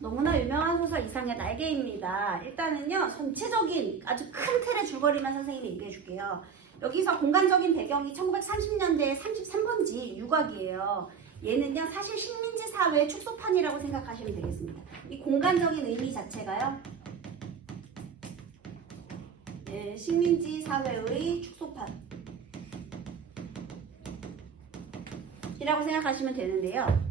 너무나 유명한 소설 이상의 날개입니다. 일단은요, 전체적인 아주 큰 틀의 줄거리만 선생님이 얘기해 줄게요. 여기서 공간적인 배경이 1930년대 33번지 유곽이에요. 얘는요, 사실 식민지 사회의 축소판이라고 생각하시면 되겠습니다. 이 공간적인 의미 자체가요, 예, 식민지 사회의 축소판 이라고 생각하시면 되는데요.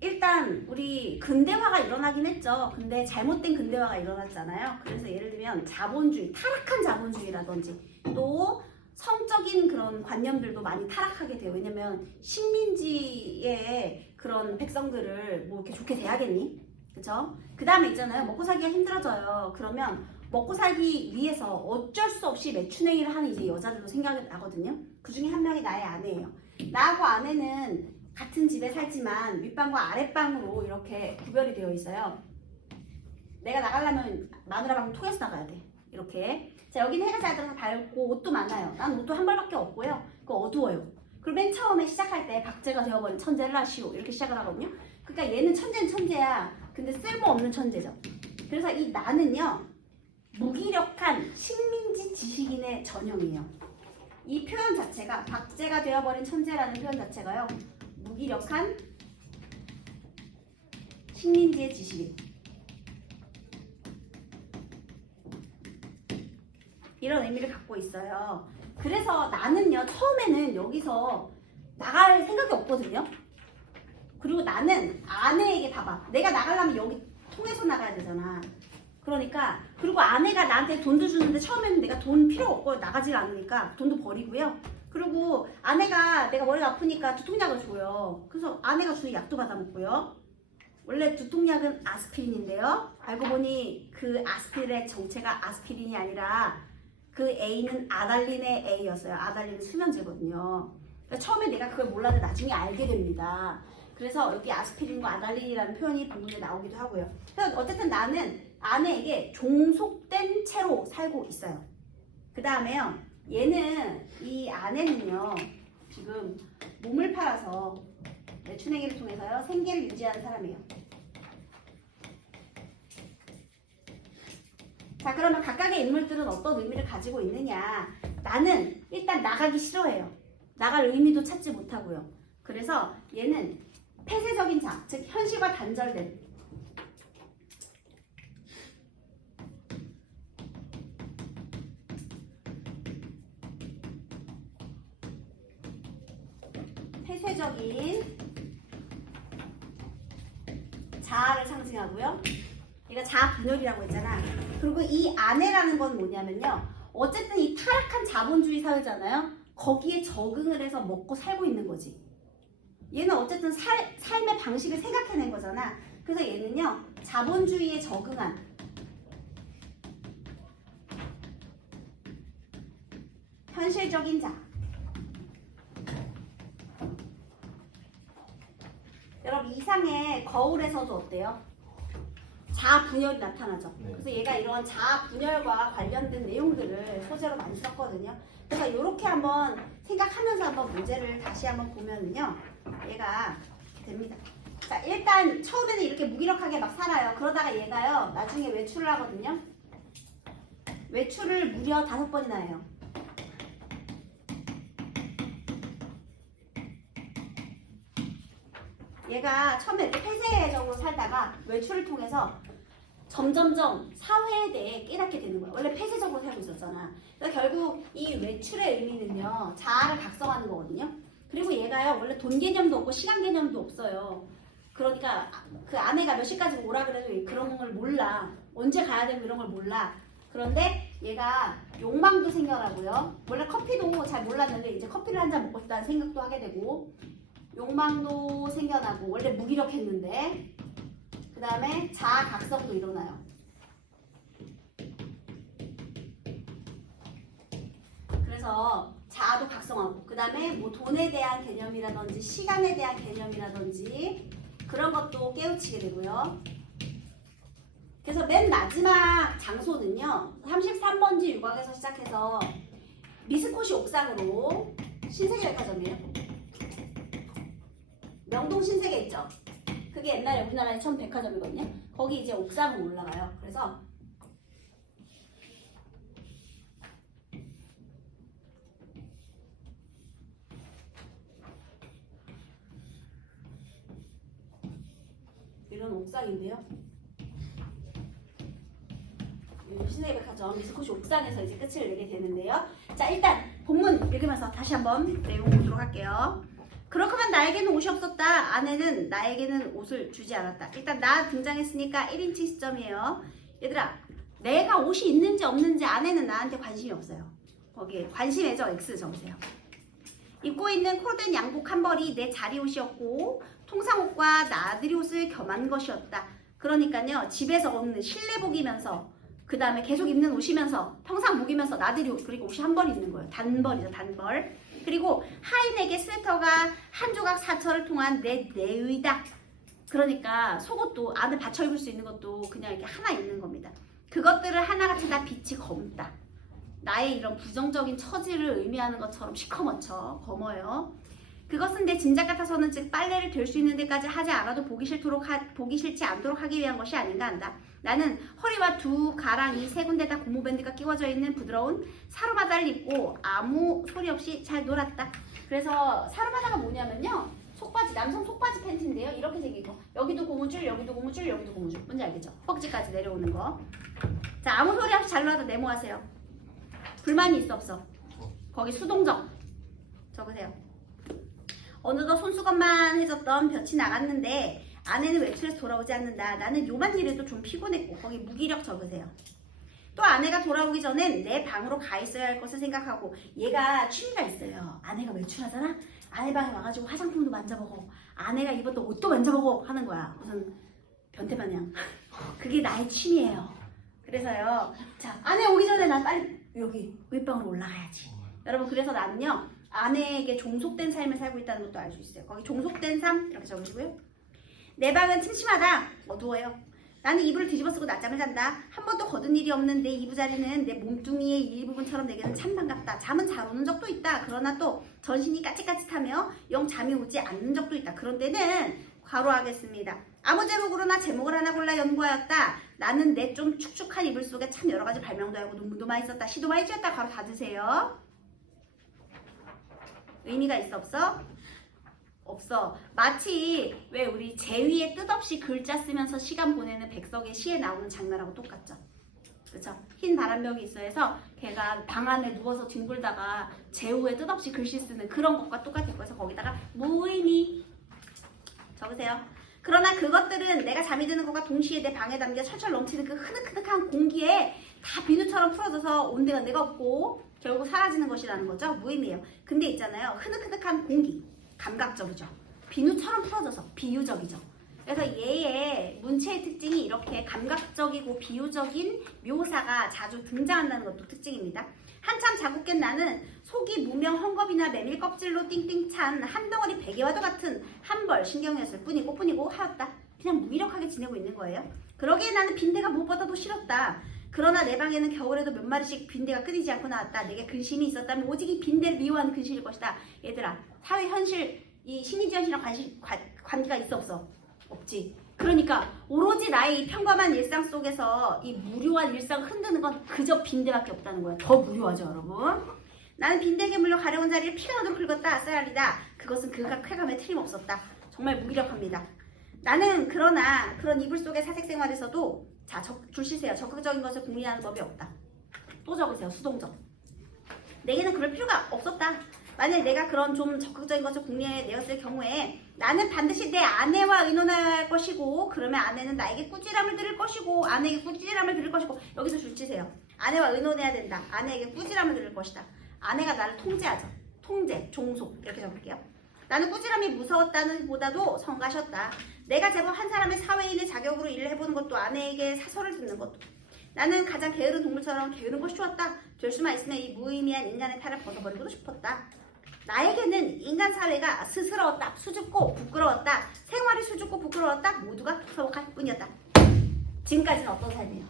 일단 우리 근대화가 일어나긴 했죠. 근데 잘못된 근대화가 일어났잖아요. 그래서 예를 들면 자본주의, 타락한 자본주의라든지 또 성적인 그런 관념들도 많이 타락하게 돼요. 왜냐면 식민지의 그런 백성들을 뭐 이렇게 좋게 대하겠니? 그쵸? 그 다음에 있잖아요. 먹고 살기가 힘들어져요. 그러면 먹고 살기 위해서 어쩔 수 없이 매춘행위를 하는 이제 여자들도 생각이 나거든요. 그 중에 한 명이 나의 아내예요. 나하고 아내는 같은 집에 살지만 윗방과 아랫방으로 이렇게 구별이 되어 있어요. 내가 나가려면 마누라방 통해서 나가야 돼. 이렇게. 자, 여기는 해가 잘 들어서 밝고 옷도 많아요. 난 옷도 한 벌밖에 없고요. 그거 어두워요. 그리고 맨 처음에 시작할 때 박제가 되어버린 천재를 하시오. 이렇게 시작을 하거든요. 그러니까 얘는 천재는 천재야. 근데 쓸모없는 천재죠. 그래서 이 나는요, 무기력한 식민지 지식인의 전형이에요. 이 표현 자체가, 박제가 되어버린 천재라는 표현 자체가요, 무기력한 식민지의 지식인, 이런 의미를 갖고 있어요. 그래서 나는요, 처음에는 여기서 나갈 생각이 없거든요. 그리고 나는 아내에게 봐봐, 내가 나가려면 여기 통해서 나가야 되잖아. 그러니까, 그리고 아내가 나한테 돈도 주는데 처음에는 내가 돈 필요 없고 나가질 않으니까 돈도 버리고요. 그리고 아내가 내가 머리가 아프니까 두통약을 줘요. 그래서 아내가 주는 약도 받아 먹고요. 원래 두통약은 아스피린인데요. 알고 보니 그 아스피린의 정체가 아스피린이 아니라 그 A는 아달린의 A였어요. 아달린은 수면제거든요. 그러니까 처음에 내가 그걸 몰랐는데 나중에 알게 됩니다. 그래서 여기 아스피린과 아달린이라는 표현이 본문에 나오기도 하고요. 그래서 어쨌든 나는 아내에게 종속된 채로 살고 있어요. 그 다음에요, 얘는, 이 아내는요, 지금 몸을 팔아서 매춘행위를 통해서요, 생계를 유지하는 사람이에요. 자, 그러면 각각의 인물들은 어떤 의미를 가지고 있느냐. 나는 일단 나가기 싫어해요. 나갈 의미도 찾지 못하고요. 그래서 얘는 폐쇄적인 자, 즉 현실과 단절된, 폐쇄적인 자아를 상징하고요. 얘가 자아 분열이라고 했잖아. 그리고 이 아내라는 건 뭐냐면요, 어쨌든 이 타락한 자본주의 사회잖아요. 거기에 적응을 해서 먹고 살고 있는 거지. 얘는 어쨌든 삶의 방식을 생각해낸 거잖아. 그래서 얘는요, 자본주의에 적응한 현실적인 자. 여러분, 이상의 거울에서도 어때요? 자아 분열이 나타나죠. 그래서 얘가 이런 자아 분열과 관련된 내용들을 소재로 많이 썼거든요. 그래서 이렇게 한번 생각하면서 한번 문제를 다시 한번 보면은요, 얘가 이렇게 됩니다. 자, 일단 처음에는 이렇게 무기력하게 막 살아요. 그러다가 얘가요, 나중에 외출을 하거든요. 외출을 무려 5번이나 해요. 얘가 처음에 이렇게 폐쇄적으로 살다가 외출을 통해서 점점점 사회에 대해 깨닫게 되는 거야. 원래 폐쇄적으로 살고 있었잖아. 그래서 결국 이 외출의 의미는요, 자아를 각성하는 거거든요. 그리고 얘가요, 원래 돈 개념도 없고 시간 개념도 없어요. 그러니까 그 아내가 몇 시까지 오라 그래도 그런 걸 몰라. 언제 가야 되고 이런 걸 몰라. 그런데 얘가 욕망도 생겨나고요. 원래 커피도 잘 몰랐는데 이제 커피를 한 잔 먹고 싶다는 생각도 하게 되고, 욕망도 생겨나고, 원래 무기력했는데, 그 다음에 자아 각성도 일어나요. 그래서 자아도 각성하고, 그 다음에 뭐 돈에 대한 개념이라든지 시간에 대한 개념이라든지 그런 것도 깨우치게 되고요. 그래서 맨 마지막 장소는요, 33번지 유곽에서 시작해서 미스코시 옥상으로 신세계 백화점이에요. 명동 신세계 있죠? 그 그게 옛날에 우리나라에 처음 백화점이거든요. 거기 이제 옥상으로 올라가요. 그래서 이런 옥상인데요. 신세계 백화점 미스코시 옥상에서 이제 끝을 내게 되는데요. 자, 일단 본문 읽으면서 다시 한번 내용 보도록 할게요. 그렇구만 나에게는 옷이 없었다. 아내는 나에게는 옷을 주지 않았다. 일단 나 등장했으니까 1인칭 시점이에요. 얘들아, 내가 옷이 있는지 없는지 아내는 나한테 관심이 없어요. 거기에 관심에죠. X 적으세요. 입고 있는 코로된 양복 한 벌이 내 자리 옷이었고 통상옷과 나들이 옷을 겸한 것이었다. 그러니까요. 집에서 없는 실내복이면서 그 다음에 계속 입는 옷이면서 평상복이면서 나들이 옷 그리고 옷이 한 벌 있는 거예요. 단벌이죠. 단벌. 그리고 하인에게 스웨터가 한 조각 사처를 통한 내 내의다. 그러니까 속옷도 안에 받쳐 입을 수 있는 것도 그냥 이렇게 하나 있는 겁니다. 그것들을 하나같이 다 빛이 검다. 나의 이런 부정적인 처지를 의미하는 것처럼 시커멓죠. 검어요. 그것은 내 짐작 같아서는 즉 빨래를 될 수 있는 데까지 하지 않아도 보기 싫지 않도록 하기 위한 것이 아닌가 한다. 나는 허리와 두 가랑이 세 군데 다 고무밴드가 끼워져 있는 부드러운 사루바다를 입고 아무 소리 없이 잘 놀았다. 그래서 사루바다가 뭐냐면요. 속바지, 남성 속바지 팬티인데요. 이렇게 생긴 거. 여기도 고무줄, 여기도 고무줄, 여기도 고무줄. 뭔지 알겠죠? 허벅지까지 내려오는 거. 자, 아무 소리 없이 잘 놀아도 네모하세요. 불만이 있어 없어? 거기 수동적 적으세요. 어느덧 손수건만 해줬던 볕이 나갔는데 아내는 외출해서 돌아오지 않는다. 나는 요만 일해도 좀 피곤했고 거기 무기력 적으세요. 또 아내가 돌아오기 전엔 내 방으로 가 있어야 할 것을 생각하고 얘가 취미가 있어요. 아내가 외출하잖아? 아내 방에 와가지고 화장품도 만져보고 아내가 입었던 옷도 만져보고 하는 거야. 무슨 변태마냥. 그게 나의 취미예요. 그래서요. 자, 아내 오기 전에 난 빨리 여기 윗방으로 올라가야지. 여러분 그래서 나는요. 아내에게 종속된 삶을 살고 있다는 것도 알 수 있어요. 거기 종속된 삶 이렇게 적으시고요. 내 방은 침침하다. 어두워요. 나는 이불을 뒤집어 쓰고 낮잠을 잔다. 한 번도 거둔 일이 없는 내 이부자리는 내 몸뚱이의 일부분처럼 내게는 참 반갑다. 잠은 잘 오는 적도 있다. 그러나 또 전신이 까짓까짓하며 영 잠이 오지 않는 적도 있다. 그런 때는 괄호하겠습니다. 아무 제목으로나 제목을 하나 골라 연구하였다. 나는 내 좀 축축한 이불 속에 참 여러 가지 발명도 하고 논문도 많이 썼다. 시도 많이 지었다. 괄호 닫으세요. 의미가 있어 없어? 없어. 마치 왜 우리 제위에 뜻없이 글자 쓰면서 시간 보내는 백석의 시에 나오는 장면하고 똑같죠. 그렇죠? 흰 바람벽이 있어 해서 걔가 방 안에 누워서 뒹굴다가 제후에 뜻없이 글씨 쓰는 그런 것과 똑같을 거여서 거기다가 무의미 적으세요. 그러나 그것들은 내가 잠이 드는 것과 동시에 내 방에 담겨 철철 넘치는 그 흐득흐득한 공기에 다 비누처럼 풀어져서 온데간데가 없고 결국 사라지는 것이라는 거죠. 무의미해요. 근데 있잖아요. 흐득흐득한 공기. 감각적이죠. 비누처럼 풀어져서 비유적이죠. 그래서 얘의 문체의 특징이 이렇게 감각적이고 비유적인 묘사가 자주 등장한다는 것도 특징입니다. 한참 자고 깬 나는 속이 무명 헝겊이나 메밀 껍질로 띵띵 찬 한 덩어리 베개와도 같은 한 벌 신경이었을 뿐이고 하였다. 그냥 무기력하게 지내고 있는 거예요. 그러기에 나는 빈대가 무엇보다도 싫었다. 그러나 내 방에는 겨울에도 몇 마리씩 빈대가 끊이지 않고 나왔다. 내게 근심이 있었다면 오직 이 빈대를 미워하는 근심일 것이다. 얘들아, 사회 현실, 이 심리지 현실이랑 관계가 있어 없어? 없지. 그러니까 오로지 나의 이 평범한 일상 속에서 이 무료한 일상을 흔드는 건 그저 빈대밖에 없다는 거야. 더 무료하죠, 여러분. 나는 빈대에게 물려 가려운 자리를 피가 나도록 긁었다. 쌀알이다. 그것은 그가 쾌감에 틀림없었다. 정말 무기력합니다. 나는 그러나 그런 이불 속의 사색 생활에서도 자, 줄 쉬세요. 적극적인 것을 궁리하는 법이 없다. 또 적으세요. 수동적. 내게는 그럴 필요가 없었다. 만약 내가 그런 좀 적극적인 것을 궁리해내었을 경우에 나는 반드시 내 아내와 의논해야 할 것이고 그러면 아내는 나에게 꾸지람을 들을 것이고 아내에게 꾸지람을 들을 것이고 여기서 줄 치세요. 아내와 의논해야 된다. 아내에게 꾸지람을 들을 것이다. 아내가 나를 통제하죠. 통제, 종속 이렇게 적을게요. 나는 꾸지람이 무서웠다는 보다도 성가셨다. 내가 제법 한 사람의 사회인의 자격으로 일을 해보는 것도 아내에게 사설을 듣는 것도 나는 가장 게으른 동물처럼 게으른 것이 좋았다. 될 수만 있으면 이 무의미한 인간의 탈을 벗어버리고도 싶었다. 나에게는 인간 사회가 스스러웠다. 수줍고 부끄러웠다. 생활이 수줍고 부끄러웠다. 모두가 서먹할 뿐이었다. 지금까지는 어떤 삶이에요?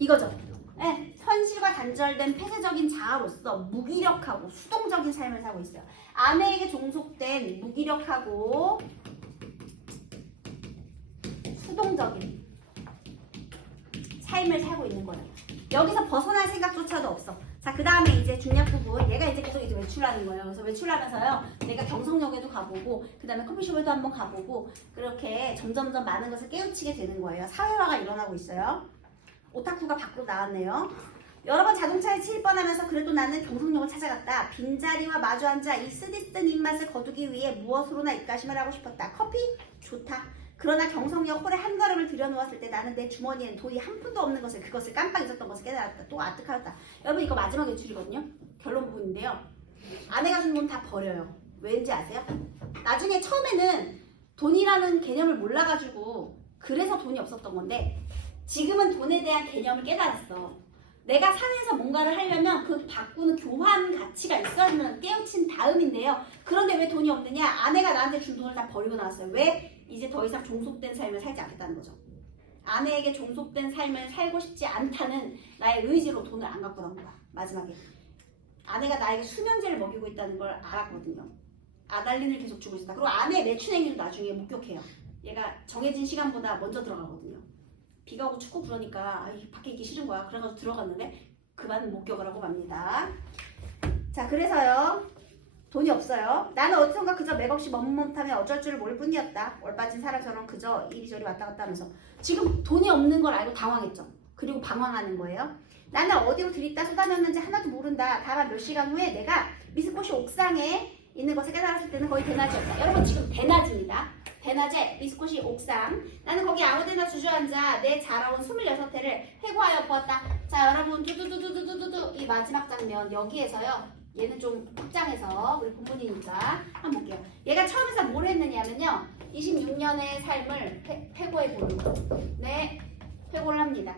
이거죠. 네, 현실과 단절된 폐쇄적인 자아로서 무기력하고 수동적인 삶을 살고 있어요. 아내에게 종속된 무기력하고 수동적인 삶을 살고 있는 거예요. 여기서 벗어날 생각조차도 없어. 자, 그 다음에 이제 중요한 부분, 얘가 이제 계속 이제 외출하는 거예요. 그래서 외출하면서요, 내가 경성역에도 가보고, 그 다음에 커피숍에도 한번 가보고, 그렇게 점점점 많은 것을 깨우치게 되는 거예요. 사회화가 일어나고 있어요. 오타쿠가 밖으로 나왔네요. 여러 번 자동차에 침입 뻔하면서 그래도 나는 경성역을 찾아갔다. 빈자리와 마주 앉아 이 쓰디쓴 입맛을 거두기 위해 무엇으로나 입가심을 하고 싶었다. 커피? 좋다. 그러나 경성역 홀에 한 걸음을 들여놓았을 때 나는 내 주머니에는 돈이 한 푼도 없는 것을, 그것을 깜빡 잊었던 것을 깨달았다. 또 아득하였다. 여러분, 이거 마지막 외출이거든요. 결론 부분인데요. 아내가 준 돈 다 버려요. 왠지 아세요? 나중에 처음에는 돈이라는 개념을 몰라가지고 그래서 돈이 없었던 건데, 지금은 돈에 대한 개념을 깨달았어. 내가 산에서 뭔가를 하려면 그 바꾸는 교환 가치가 있어야만 깨우친 다음인데요. 그런데 왜 돈이 없느냐? 아내가 나한테 준 돈을 다 버리고 나왔어요. 왜? 이제 더 이상 종속된 삶을 살지 않겠다는 거죠. 아내에게 종속된 삶을 살고 싶지 않다는 나의 의지로 돈을 안 갖고 나온 거야. 마지막에. 아내가 나에게 수면제를 먹이고 있다는 걸 알았거든요. 아달린을 계속 주고 있었다. 그리고 아내의 매춘행위도 나중에 목격해요. 얘가 정해진 시간보다 먼저 들어가거든요. 비가 오고 춥고 그러니까 밖에 있기 싫은 거야. 그래가지고 들어갔는데 그만 목격을 하고 맙니다. 자, 그래서요. 돈이 없어요. 나는 어디선가 그저 맥없이 머뭇머뭇하며 어쩔 줄을 모를 뿐이었다. 얼빠진 사람처럼 그저 이리저리 왔다 갔다 하면서 지금 돈이 없는 걸 알고 당황했죠. 그리고 방황하는 거예요. 나는 어디로 들이다 쏟아졌는지 하나도 모른다. 다만 몇 시간 후에 내가 미스코시 옥상에 있는 것을 깨달았을 때는 거의 대낮이었다. 여러분, 지금 대낮입니다. 대낮에 미스코시 옥상. 나는 거기 아무데나 주저앉아 내 자라온 26회를 회고하여 보았다. 자, 여러분, 두두두두두두두 이 마지막 장면 여기에서요. 얘는 좀 확장해서 우리 본문이니까 한번 볼게요. 얘가 처음에서 뭘 했느냐면요. 26년의 삶을 회고해 보는 거. 네, 회고를 합니다.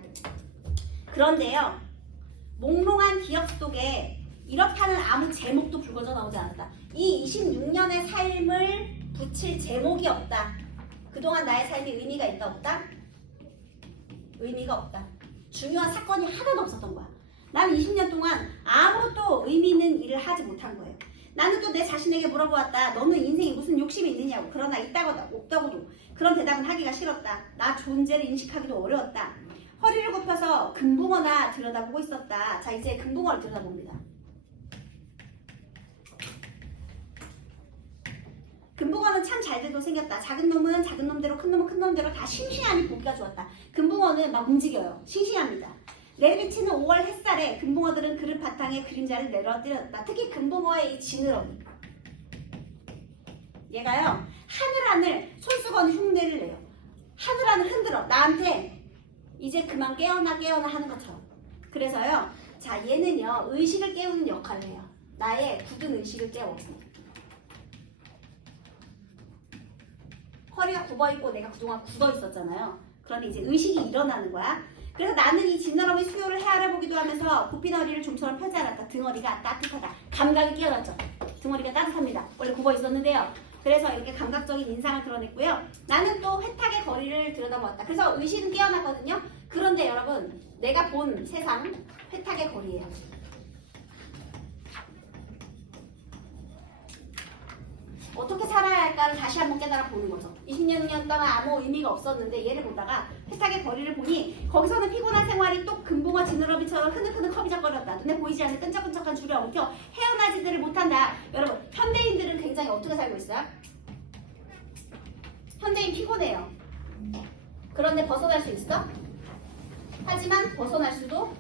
그런데요. 몽롱한 기억 속에 이렇다는 아무 제목도 불거져 나오지 않았다. 이 26년의 삶을 붙일 제목이 없다. 그동안 나의 삶이 의미가 있다 없다? 의미가 없다. 중요한 사건이 하나도 없었던 거야. 나는 20년 동안 아무것도 의미 있는 일을 하지 못한 거예요. 나는 또 내 자신에게 물어보았다. 너는 인생에 무슨 욕심이 있느냐고. 그러나 있다고도 없다고도 그런 대답은 하기가 싫었다. 나 존재를 인식하기도 어려웠다. 허리를 굽혀서 금붕어나 들여다보고 있었다. 자, 이제 금붕어를 들여다봅니다. 금붕어는 참 잘들도 생겼다. 작은 놈은 작은 놈대로, 큰 놈은 큰 놈대로 다 싱싱하니 보기가 좋았다. 금붕어는 막 움직여요. 싱싱합니다. 내리비치는 5월 햇살에 금붕어들은 그릇 바탕에 그림자를 내려뜨렸다. 특히 금붕어의 이 지느러미. 얘가요. 하늘하늘 손수건 흉내를 내요. 하늘하늘 흔들어. 나한테 이제 그만 깨어나 하는 것처럼. 그래서요. 자, 얘는요. 의식을 깨우는 역할을 해요. 나의 굳은 의식을 깨워. 허리가 굽어있고 내가 그동안 굳어있었잖아요. 그런데 이제 의식이 일어나는 거야. 그래서 나는 이 지느러미 수요를 헤아려보기도 하면서 굽힌 허리를 좀처럼 펴지 않았다. 등허리가 따뜻하다. 감각이 깨어났죠. 등허리가 따뜻합니다. 원래 굽어있었는데요. 그래서 이렇게 감각적인 인상을 드러냈고요. 나는 또 회탁의 거리를 들여다보았다. 그래서 의식은 깨어났거든요. 그런데 여러분, 내가 본 세상 회탁의 거리예요. 어떻게 살아야 할까를 다시 한번 깨달아 보는 거죠. 20년 동안 아무 의미가 없었는데 얘를 보다가 회탁의 거리를 보니 거기서는 피곤한 생활이 또 금붕어 지느러미처럼 흐느흐느 커비적거렸다. 눈에 보이지 않는 끈적끈적한 줄에 엉켜 헤어나지들을 못한다. 여러분, 현대인들은 굉장히 어떻게 살고 있어요? 현대인 피곤해요. 그런데 벗어날 수 있어? 하지만 벗어날 수도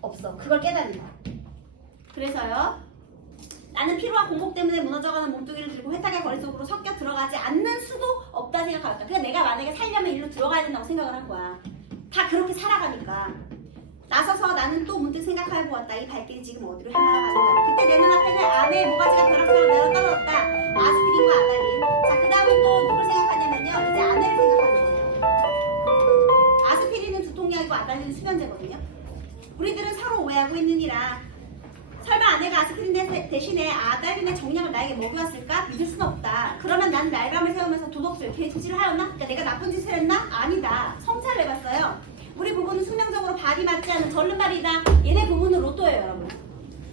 없어. 그걸 깨달은 거야. 그래서요. 나는 피로와 공복 때문에 무너져가는 몸뚱이를 들고 회탁의 거리 속으로 섞여 들어가지 않는 수도 없다 생각하였다. 그러니까 내가 만약에 살려면 일로 들어가야 된다고 생각을 한 거야. 다 그렇게 살아가니까. 나서서 나는 또 문득 생각해 보았다. 이 발길이 지금 어디로 향하는가. 그때 내 눈앞에는 아내의 모가지가 벼락처럼 내려 떨어졌다. 아스피린과 아달린. 자, 그 다음에 또 누굴 생각하냐면요. 이제 아내를 생각하는 거예요. 아스피린은 두통약이고 아달린은 수면제거든요. 우리들은 서로 오해하고 있느니라. 설마 아내가 아스피린 대신에 아달린의 정량을 나에게 먹여왔을까? 믿을 수는 없다. 그러면 난 날밤을 새우면서 도덕질, 개짓을 하였나? 그러니까 내가 나쁜 짓을 했나? 아니다. 성찰을 해봤어요. 우리 부부는 숙명적으로 발이 맞지 않은 절름발이다. 얘네 부부는 로또예요, 여러분.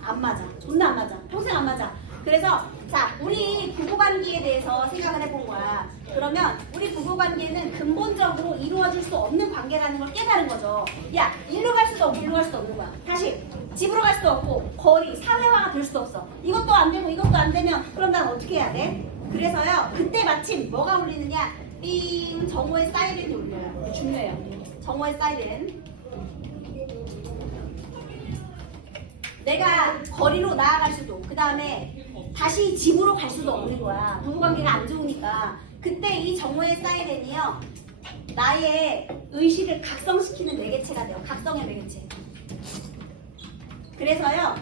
안 맞아. 존나 안 맞아. 평생 안 맞아. 그래서 자, 우리 부부관계에 대해서 생각을 해본 거야. 그러면 우리 부부관계는 근본적으로 이루어질 수 없는 관계라는 걸 깨달은 거죠. 야, 일로 갈 수도 없고 일로 갈 수도 없는 거야. 다시 집으로 갈 수도 없고 거의 사회화가 될 수도 없어. 이것도 안 되고 이것도 안 되면 그럼 난 어떻게 해야 돼? 그래서요, 그때 마침 뭐가 울리느냐? 띵, 정오의 사이렌이 울려요. 중요해요. 정오의 사이렌. 내가 거리로 나아갈 수도, 그 다음에 다시 집으로 갈 수도 없는 거야. 부부관계가 안 좋으니까. 그때 이 정오의 사이렌이요, 나의 의식을 각성시키는 매개체가 돼요. 각성의 매개체. 그래서요,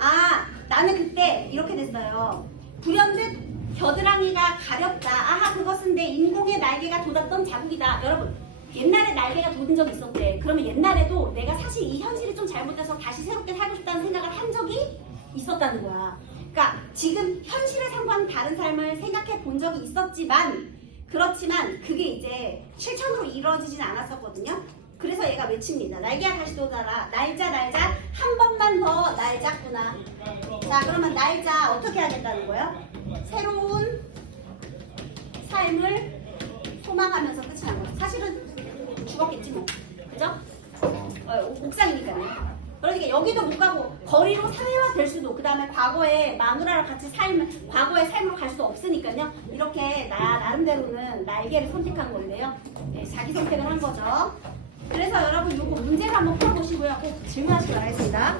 아, 나는 그때 이렇게 됐어요. 불현듯 겨드랑이가 가렵다. 아하, 그것은 내 인공의 날개가 돋았던 자국이다. 여러분, 옛날에 날개가 돋은 적이 있었대. 그러면 옛날에도 내가 사실 이 현실이 좀 잘못돼서 다시 새롭게 살고 싶다는 생각을 한 적이 있었다는 거야. 그러니까 지금 현실에 상관 다른 삶을 생각해 본 적이 있었지만, 그렇지만 그게 이제 실천으로 이루어지진 않았었거든요. 그래서 얘가 외칩니다. 날개야 다시 돋아라. 날자 날자, 한 번만 더 날자꾸나. 자, 그러면 날자 어떻게 하겠다는 거예요? 새로운 삶을 소망하면서 끝이 난 거죠. 사실은 죽었겠지 뭐. 그죠? 옥상이니까요. 그러니까 여기도 못 가고 거리로 사회화 될 수도, 그 다음에 과거에 마누라랑 같이 과거의 삶으로 갈 수도 없으니까요. 이렇게 나름대로는 날개를 선택한 건데요. 네, 자기 선택을 한 거죠. 그래서 여러분 이거 문제를 한번 풀어보시고요. 꼭 질문하시기 바라겠습니다.